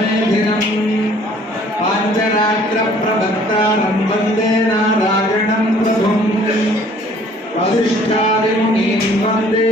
मेधिनं पाञ्चरात्रप्रभक्तारं वन्दे नारायणं प्रभुं वसिष्ठादिमुनीं वन्दे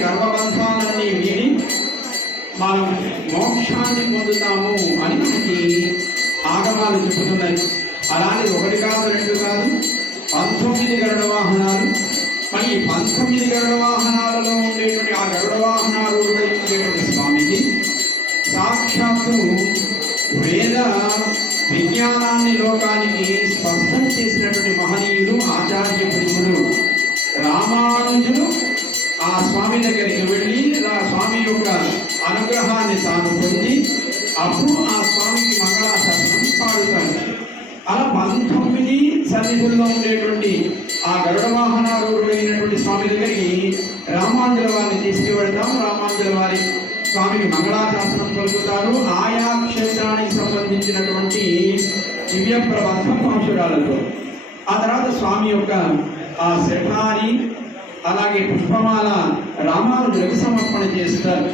గర్వబంధాలన్నీ వీడి మనం మోక్షాన్ని పొందుతాము అని మనకి ఆగమాలు చెబుతున్నాయి. అలాంటి ఒకటి కాదు రెండు కాదు 19 గరుడ వాహనాలు. మరి 19 గరుడ వాహనాలలో ఉండేటువంటి ఆ గరుడ వాహనాలు ఉండేటువంటి స్వామికి సాక్షాత్తు వేద విజ్ఞానాన్ని లోకానికి స్పష్టం చేసినటువంటి మహనీయుడు ఆచార్య పురుషుడు రామానుజుడు ఆ స్వామి దగ్గరికి వెళ్ళి ఆ స్వామి యొక్క అనుగ్రహాన్ని తాను పొంది అప్పుడు ఆ స్వామికి మంగళాశాసనం పాడుతాడు. అలా 19 సన్నిధుల్లో ఉండేటువంటి ఆ గరుడ వాహనారూఢుడైనటువంటి స్వామి దగ్గరికి రామాంజుల వారిని తీసుకువెళ్తాం. రామాంజుల వారి స్వామికి మంగళాశాసనం పలుకుతారు. ఆయా క్షేత్రానికి సంబంధించినటువంటి దివ్య ప్రబంధ పాశురాలతో ఆ తర్వాత స్వామి యొక్క ఆ శఠారి అలాగే పుష్పమాల రామానుజులకు సమర్పణ చేస్తారు.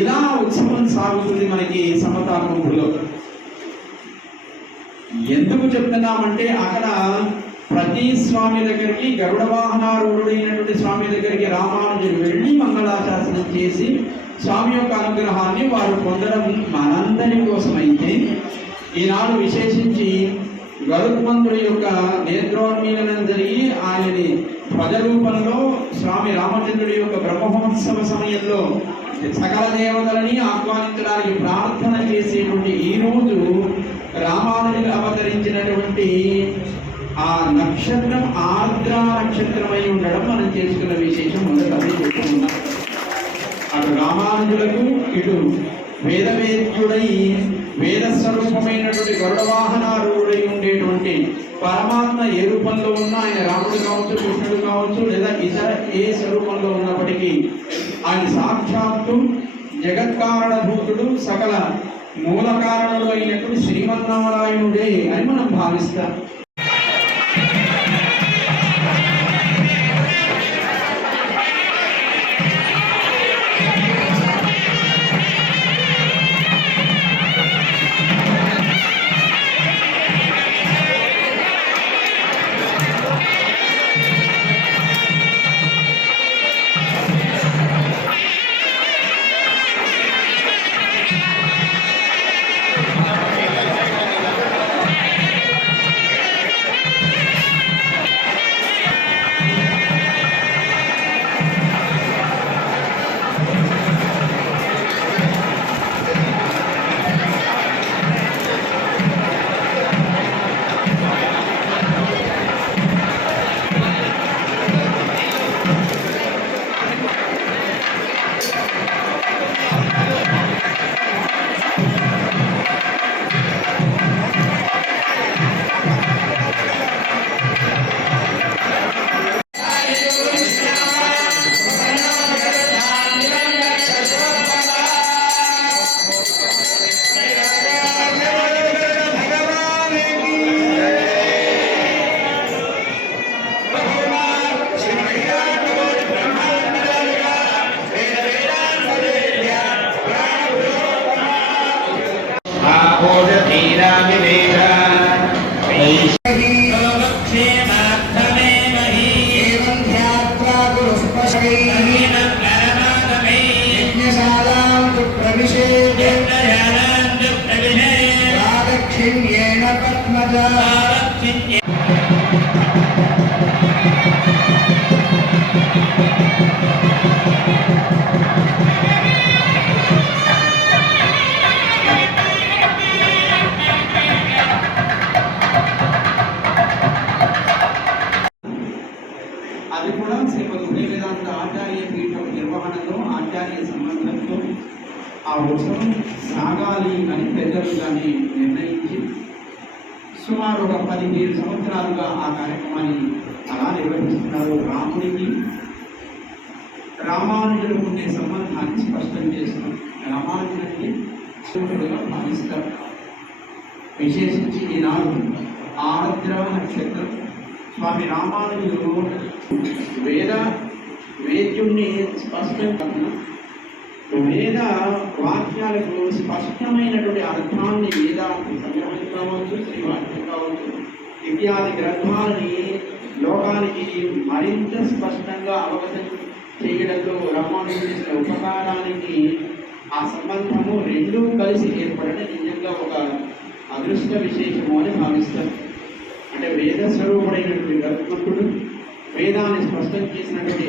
ఇలా ఉత్సవం సాగుతుంది మనకి సమతా కుంభులో. ఎందుకు చెప్తున్నామంటే అక్కడ ప్రతి స్వామి దగ్గరికి గరుడ వాహనారూఢుడైనటువంటి స్వామి దగ్గరికి రామానుజులు వెళ్ళి మంగళాశాసనం చేసి స్వామి యొక్క అనుగ్రహాన్ని వారు పొందడం మనందరి కోసమైతే ఈనాడు విశేషించి గరుత్మంతుడి యొక్క నేత్రోన్మీలనం జరిగి ఆయనని ధ్వజ రూపంలో స్వామి రామచంద్రుడి యొక్క బ్రహ్మోత్సవ సమయంలో సకల దేవతలని ఆహ్వానించడానికి ప్రార్థన చేసేటువంటి ఈ రోజు రామానుజులు అవతరించినటువంటి ఆ నక్షత్రం ఆర్ద్ర నక్షత్రమై ఉండడం మనం చేసుకున్న విశేషం మొదట చెప్పుకున్నాం. అటు రామానుజులకు ఇటు వేదవేద్యుడై వేద స్వరూపమైనటువంటి గరుడ వాహనారూఢుడై ఉండేటువంటి పరమాత్మ ఏ రూపంలో ఉన్నా ఆయన రాముడు కావచ్చు, కృష్ణుడు కావచ్చు, లేదా ఇతర ఏ స్వరూపంలో ఉన్నప్పటికీ ఆయన సాక్షాత్తు జగత్కారణభూతుడు సకల మూల కారణుడు అయినటువంటి శ్రీమన్నారాయణుడే అని మనం భావిస్తాం. यज्ञशालां तु प्रविशेत् प्रादक्षिण्येन पद्मजा అది కూడా శ్రీమద్ ఉదయ వేదాంత ఆచార్య పీఠం నిర్వహణలో ఆచార్య సంబంధంతో ఆ ఉత్సవం సాగాలి అని పెద్దలు దాన్ని నిర్ణయించి సుమారు ఒక 17 సంవత్సరాలుగా ఆ కార్యక్రమాన్ని అలా నిర్వహిస్తున్నారు. రాముడికి రామానుజులకు ఉండే సంబంధాన్ని స్పష్టం చేస్తున్నారు. రామానుజుడికి సూర్యుడుగా భావిస్తారు. విశేషించి ఈనాడు ఆర్ద్ర నక్షత్రం స్వామి రామానుజులు వేద్యుణ్ణి స్పష్టంగా వేద వాక్యాలకు స్పష్టమైనటువంటి అర్థాన్ని వేదాంతి సంగ్రహం కావచ్చు, శ్రీవాక్యం కావచ్చు ఇత్యాది గ్రంథాలని లోకానికి మరింత స్పష్టంగా అవగతం చేయడంలో రామానుజులు చేసిన ఉపకారానికి ఆ సంబంధము రెండూ కలిసి ఏర్పడడం నిజంగా ఒక అదృష్ట విశేషము అని భావిస్తారు. అంటే వేద స్వరూపుడైనటువంటి భగవంతుడు వేదాన్ని స్పష్టం చేసినటువంటి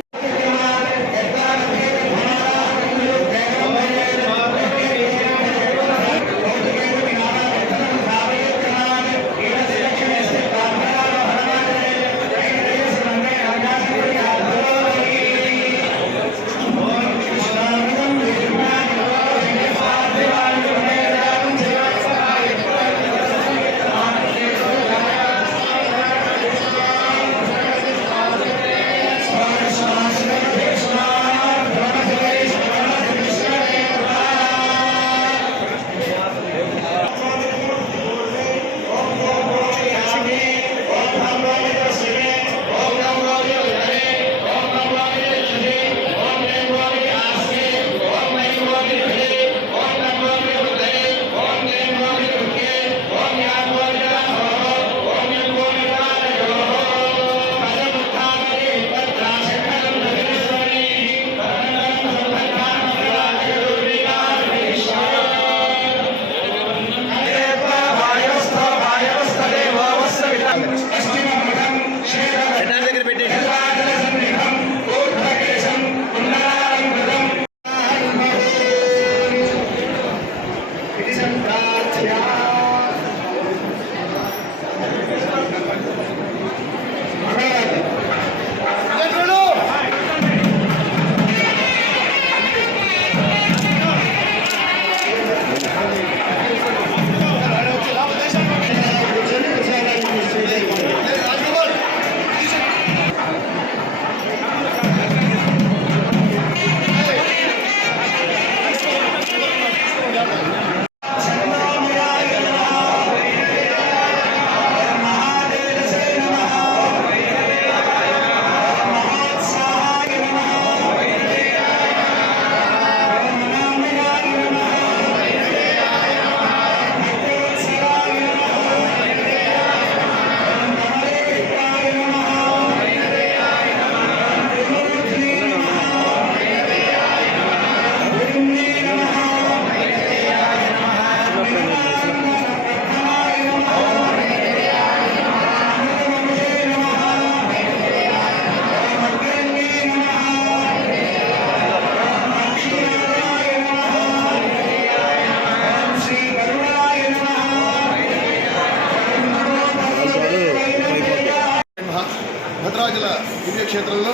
భద్రాచల దివ్యక్షేత్రంలో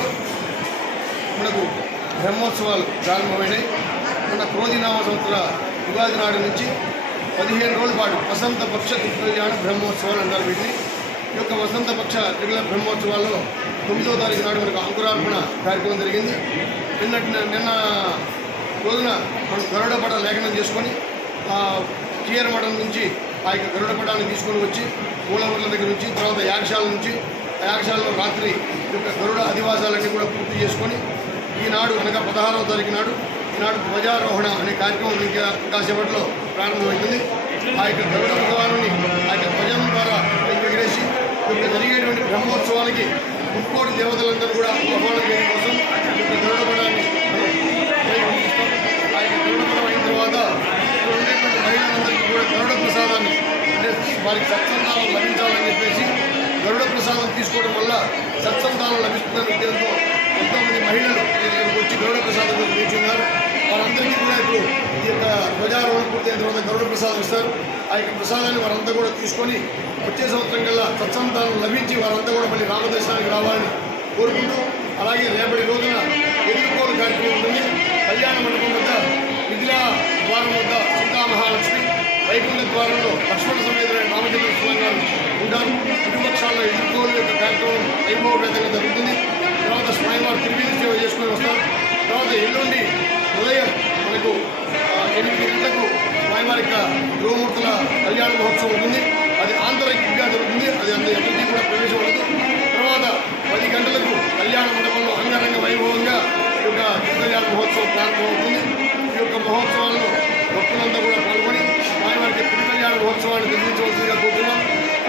మనకు బ్రహ్మోత్సవాలు ప్రారంభమైనాయి. మన క్రోధినామ సంవత్సర ఉగాది నాడు నుంచి 15 రోజుల పాటు వసంత పక్ష త్రికళ్యాణ బ్రహ్మోత్సవాలు అంటారు వీటిని. ఈ యొక్క వసంత పక్ష త్రికళ్యాణ బ్రహ్మోత్సవాల్లో 9వ తారీఖు నాడు మనకు అంకురార్పణ కార్యక్రమం జరిగింది. నిన్న రోజున మనం గరుడ పట లేఖనం చేసుకొని చీర మఠం నుంచి ఆ యొక్క గరుడ పటాన్ని తీసుకొని వచ్చి మూలవర్ల దగ్గర నుంచి తర్వాత యాగశాల నుంచి యాగశాలలో రాత్రి యొక్క గరుడ అధివాసాలన్నీ కూడా పూర్తి చేసుకొని ఈనాడు అనగా 16వ తారీఖు నాడు ఈనాడు ధ్వజారోహణ అనే కార్యక్రమం ఇంకా కాసేపట్లో ప్రారంభమవుతుంది. ఆ యొక్క గరుడ భగవానుని ఆ యొక్క ధ్వజం ద్వారా ఎగిరేసి ఇక్కడ జరిగేటువంటి బ్రహ్మోత్సవానికి 30 కోటి దేవతలందరూ కూడా ఆహ్వానం చేయడం కోసం వారికి సత్సంతానం లభించాలని చెప్పేసి గరుడ ప్రసాదం తీసుకోవడం వల్ల సత్సంతానం లభిస్తుందనే ఉద్దేశంతో ఎంతోమంది మహిళలు ఇక్కడికి వచ్చి గరుడ ప్రసాదం వేస్తున్నారు. వారందరికీ కూడా ఇప్పుడు ఈ యొక్క ధ్వజారోహణ పూర్తయిన తర్వాత గరుడ ప్రసాదం ఇస్తారు. ఆ యొక్క ప్రసాదాన్ని వారంతా కూడా తీసుకొని వచ్చే సంవత్సరం కల్లా సత్సంతానం లభించి వారంతా కూడా మళ్ళీ రామదర్శనానికి రావాలని కోరుకుంటూ, అలాగే రేపటి రోజున ఎదుర్కోలు కార్యక్రమం ఉంటుంది. కళ్యాణ మండపం వద్ద మిథిలా ద్వారం వద్ద సీతామహాలక్ష్మి, వైకుంఠ ద్వారంలో లక్ష్మణ సమేతుడైన రామచంద్ర స్వామి గారు ఉంటారు. ఇరుపక్షాల్లో ఎదుర్కోలు యొక్క కార్యక్రమం వైభవపేతంగా జరుగుతుంది. తర్వాత స్వామివారు తిరిగి సేవ చేసుకొని వస్తారు. తర్వాత ఎల్లుండి ఉదయం మనకు 8 గంటలకు స్వామివారి యొక్క గృహమూర్తుల కళ్యాణ మహోత్సవం ఉంటుంది. అది ఆంతరికంగా జరుగుతుంది. అది అంత ఎవరికి కూడా ప్రవేశం ఉండదు. తర్వాత 10 గంటలకు కళ్యాణ మండపంలో అంగరంగ వైభవంగా ఈ యొక్క కళ్యాణ మహోత్సవం ప్రారంభమవుతుంది. ఈ యొక్క మహోత్సవాల్లో భక్తులంతా కూడా పాల్గొని స్వామివారికి కళ్యాణ మహోత్సవాన్ని నిర్మించవలసిందిగా కోరుతున్నాం.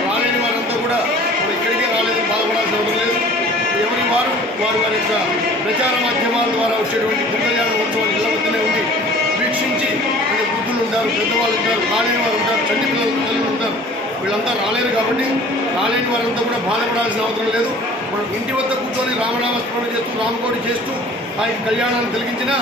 రాలేని వారంతా కూడా మనం ఇక్కడికే రాలేదని బాధపడాల్సిన అవసరం లేదు. ఎవరి వారు వారి యొక్క ప్రచార మాధ్యమాల ద్వారా వచ్చేటువంటి కళ్యాణ మహోత్సవాన్ని ఇళ్ల వద్దనే ఉండి వీక్షించి వృద్ధులు ఉంటారు, పెద్దవాళ్ళు ఉంటారు, రాలేని వారు ఉంటారు, చంటి పిల్లలు ఉంటారు. వీళ్ళంతా రాలేరు కాబట్టి రాలేని వారంతా కూడా బాధపడాల్సిన అవసరం లేదు. మనం ఇంటి వద్ద కూర్చొని రామనామస్మరణ చేస్తూ రామకోటి చేస్తూ ఆ కళ్యాణాన్ని కలిగించిన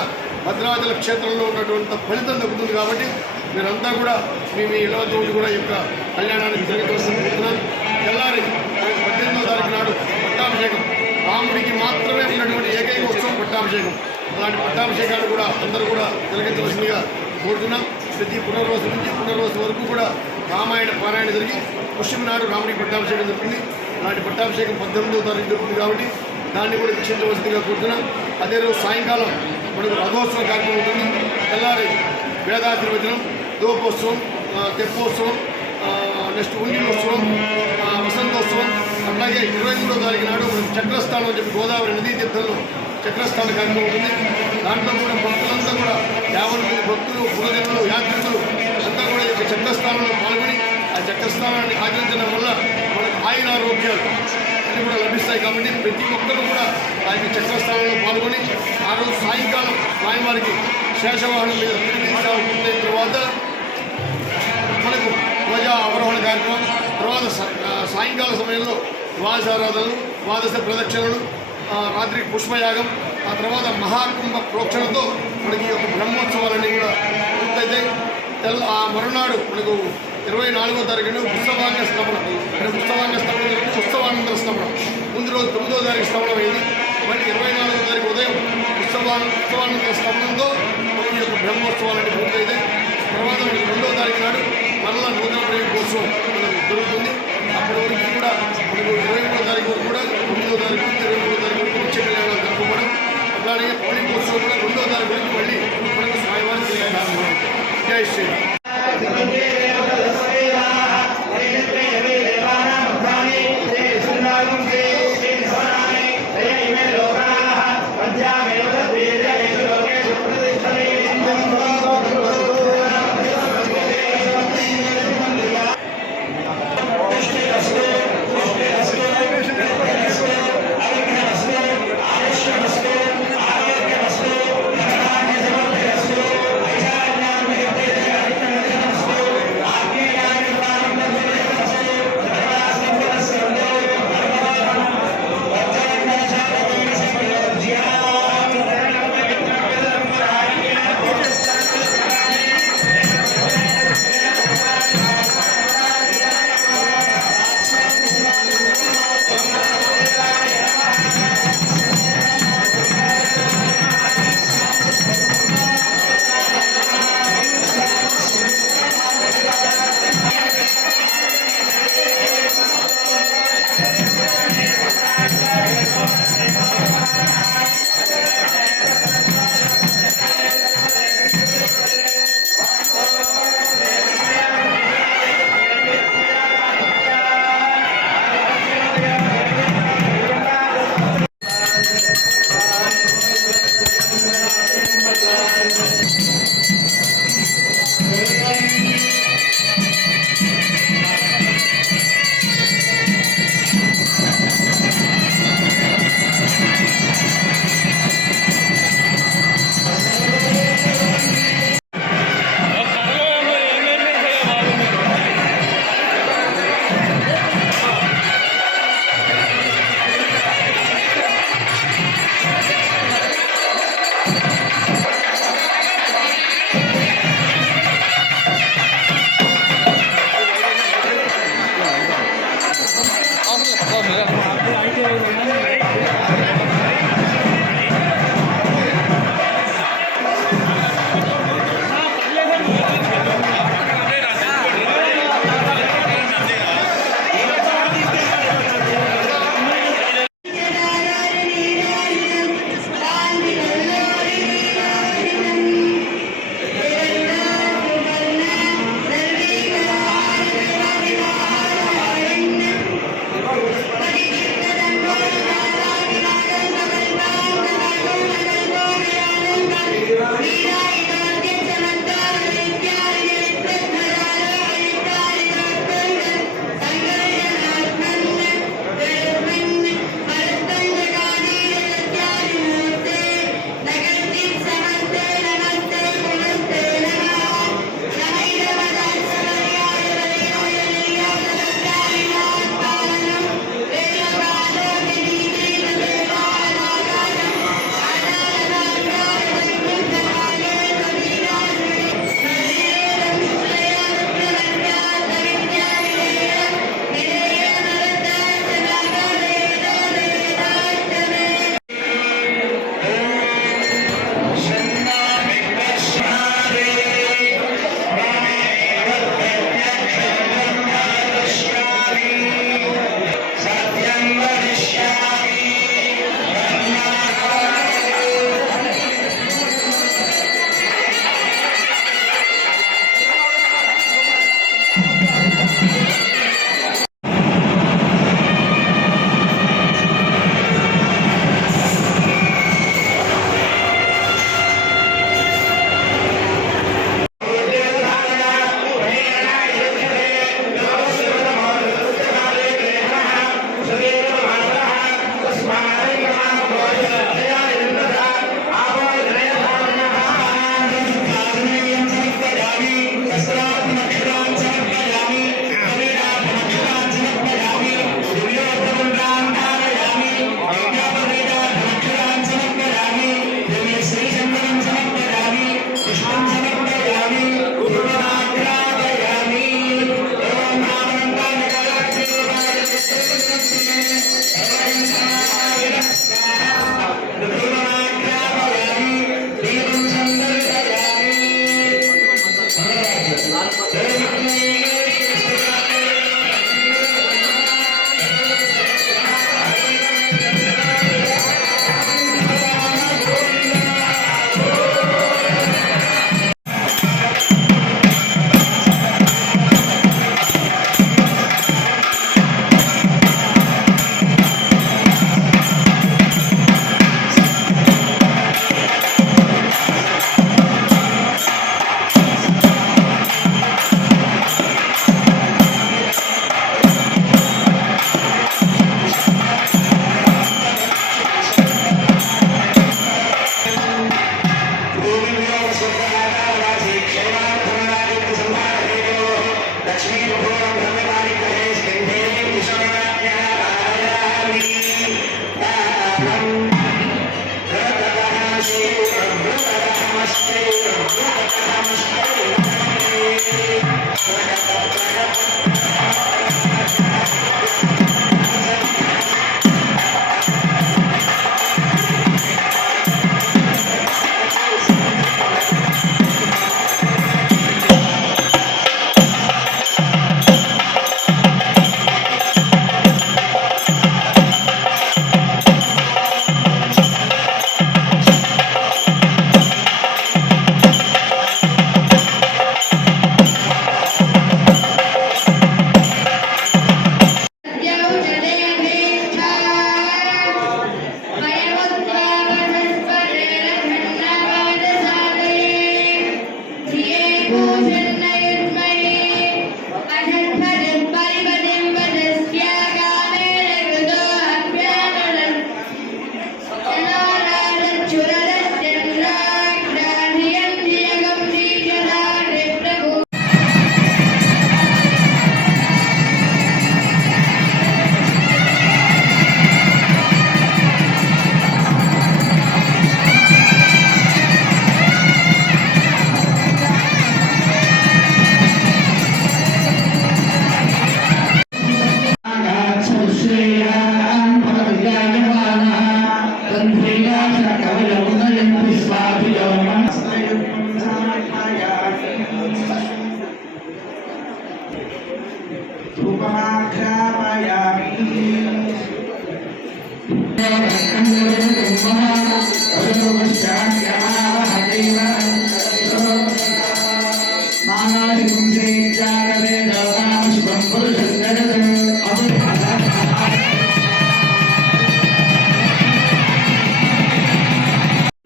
భద్రాచల క్షేత్రంలో ఉన్నటువంటి ఫలితం దక్కుతుంది. కాబట్టి మీరంతా కూడా మీ ఇళ్ళ వద్ద ఉండి కూడా ఈ యొక్క కళ్యాణానికి జరిగవలసింది కోరుతున్నాను. తెల్లారి 18వ తారీఖు నాడు పట్టాభిషేకం, రాముడికి మాత్రమే ఉన్నటువంటి ఏకైక ఉత్సవం పట్టాభిషేకం. అలాంటి పట్టాభిషేకాన్ని కూడా అందరూ కూడా జరిగించవలసిందిగా కోరుతున్నాం. ప్రతి పునర్వసు నుంచి పునర్వసు వరకు కూడా రామాయణ పారాయణ జరిగి పుష్యమి నాడు రాముడికి పట్టాభిషేకం జరుగుతుంది. అలాంటి పట్టాభిషేకం 18వ తారీఖు జరుగుతుంది కాబట్టి దాన్ని కూడా వీక్షించవలసిందిగా కోరుతున్నాం. అదే రోజు సాయంకాలం మనకు రథోత్సవం కార్యక్రమం ఉంటుంది. తెల్లారి వేదాశీర్వచనం, దోపోత్సవం, తెప్పోత్సవం, నెక్స్ట్ ఉంగిలోత్సవం, వసంతోత్సవం, అట్లాగే 23వ తారీఖు నాడు చక్రస్థానం అని చెప్పి గోదావరి నదీ తీర్థంలో చక్రస్థాన కార్యక్రమం ఉంటుంది. దాంట్లో కూడా భక్తులంతా కూడా 50 మంది భక్తులు, పురజనులు, యాత్రికులు అంతా కూడా ఈ యొక్క చక్రస్థానంలో పాల్గొని ఆ చక్రస్థానాన్ని ఆచరించడం వల్ల మనకు ఆయురారోగ్యాలు అన్నీ కూడా లభిస్తాయి. కాబట్టి ప్రతి ఒక్కరూ కూడా ఆ యొక్క చక్రస్థానంలో పాల్గొని ఆ రోజు సాయంకాలం స్వామివారికి శేషవాహనం మీద పూర్తయిన తర్వాత మనకు ధ్వజ అవరోహణ కార్యక్రమం, తర్వాత సాయంకాల సమయంలో ద్వాదశారాధనలు, ద్వాదశ ప్రదక్షిణలు, రాత్రి పుష్పయాగం, ఆ తర్వాత మహాకుంభ ప్రోక్షణతో మనకి ఈ యొక్క బ్రహ్మోత్సవాలన్నీ కూడా పూర్తయితాయి. ఆ మరునాడు మనకు 24వ తారీఖున ఉత్సవాంగ స్థాపనం, ఉత్సవాంగ స్థాపనం ఉత్సవానంతర స్థాపనం. ముందు రోజు 9వ తారీఖు స్థాపనం అయింది. మళ్ళీ 24వ తారీఖు ఉదయం ఉత్సవానంతర స్థాపనంతో మనకి ఈ యొక్క బ్రహ్మోత్సవాలన్నీ పూర్తయితాయి. తర్వాత 2వ తారీఖు నాడు మరలా నూతన ప్రయోగోత్సవం మనకు జరుగుతుంది. అప్పటి వరకు కూడా మనకు 23వ తారీఖు వరకు కూడా 9వ తారీఖు 23వ తారీఖు వరకు నిత్య కళ్యాణాలు జరుపుకోవడం. అట్లానే ప్రయోగోత్సవం కూడా 2వ తారీఖు నుంచి మళ్ళీ మనకు స్వామివారి కళ్యాణాలు. జై శ్రీరామ్.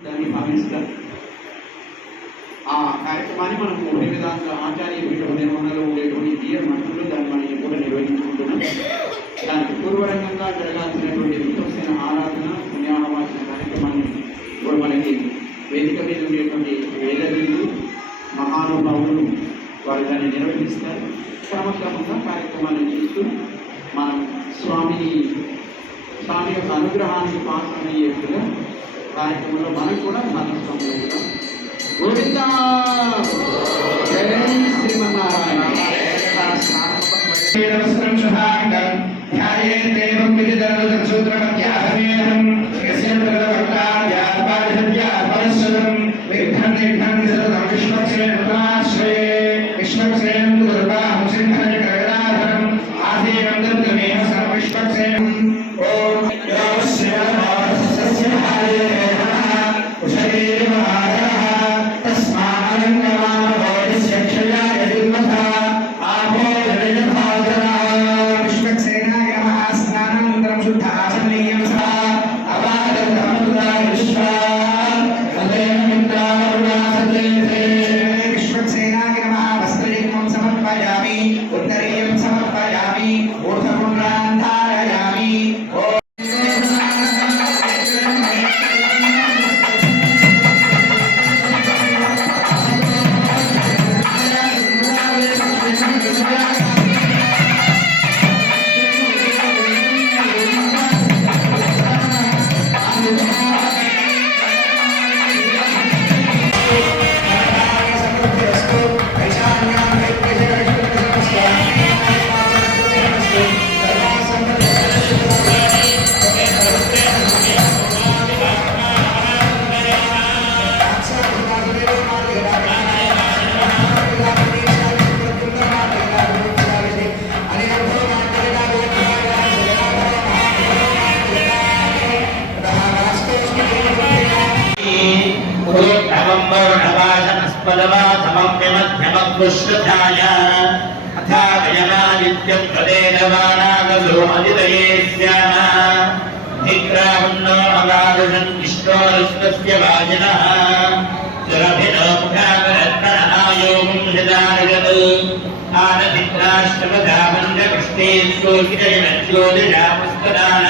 దాన్ని భావిస్తారు. ఆ కార్యక్రమాన్ని మనం వివిధ ఆచార్య పీఠ నిర్వహణలో ఉండేటువంటి తీయర్ మఠంలో దాన్ని మనం కూడా నిర్వహించుకుంటున్నాం. దానికి పూర్వరంగంగా జరగాల్సినటువంటి విశ్వసన ఆరాధన పుణ్యాహవాసన కార్యక్రమాన్ని కూడా మనకి వేదిక మీద ఉండేటువంటి వేదవిధులు మహానుభావులు వారు దాన్ని నిర్వహిస్తారు. క్రమక్రమంగా కార్యక్రమాన్ని చేస్తూ మనం స్వామి యొక్క అనుగ్రహానికి పాత్రమయ్యేట్టుగా కార్యక్రమంలో మనం కూడా భాగస్వాములు. గోవిందా జై శ్రీమన్నారాయణ. मध्यमग्श्रुताय अथा वयमादित्यं प्रदेशवानागसो अदितये स्याम धिक्रावन्नो अगादशन् इष्टोरस्वस्य वाजिनः सुरभिनो मुखावरत्तनहायोगुं हितानिगत् आनधिक्राष्टमधामन्यकृष्टे सोकितयमज्योतिषापुस्तदान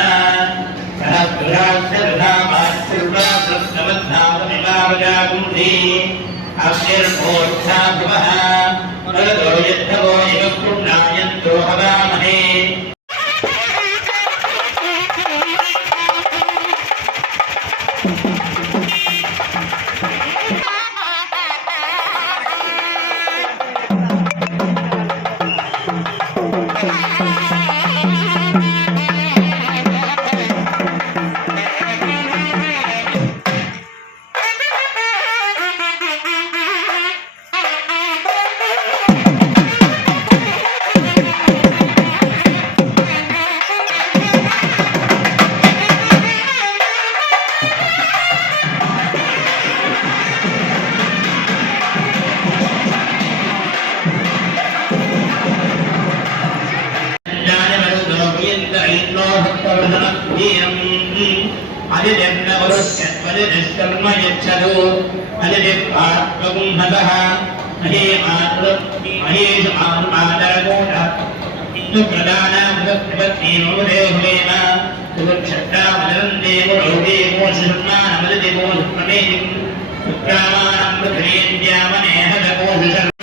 सहस्राक्षरधामात्सर्वाकृष्णमद्धामनिमावजागुंसि अक्षरमूर्धाभवः मरदो यद्धवो इव पुण्णायन्तो हवामहे कर्म यच्छतु अदिपात्मकुंभतः महेशमानुमादरगोढ प्रदानामृतप्रतीमोदेहुमेन सुक्षत्रामदरन्देवोदेवोषन्मानमदिदेवोषप्रमेयम् सुक्रामानमृतमेन्द्यामनेहदकोषः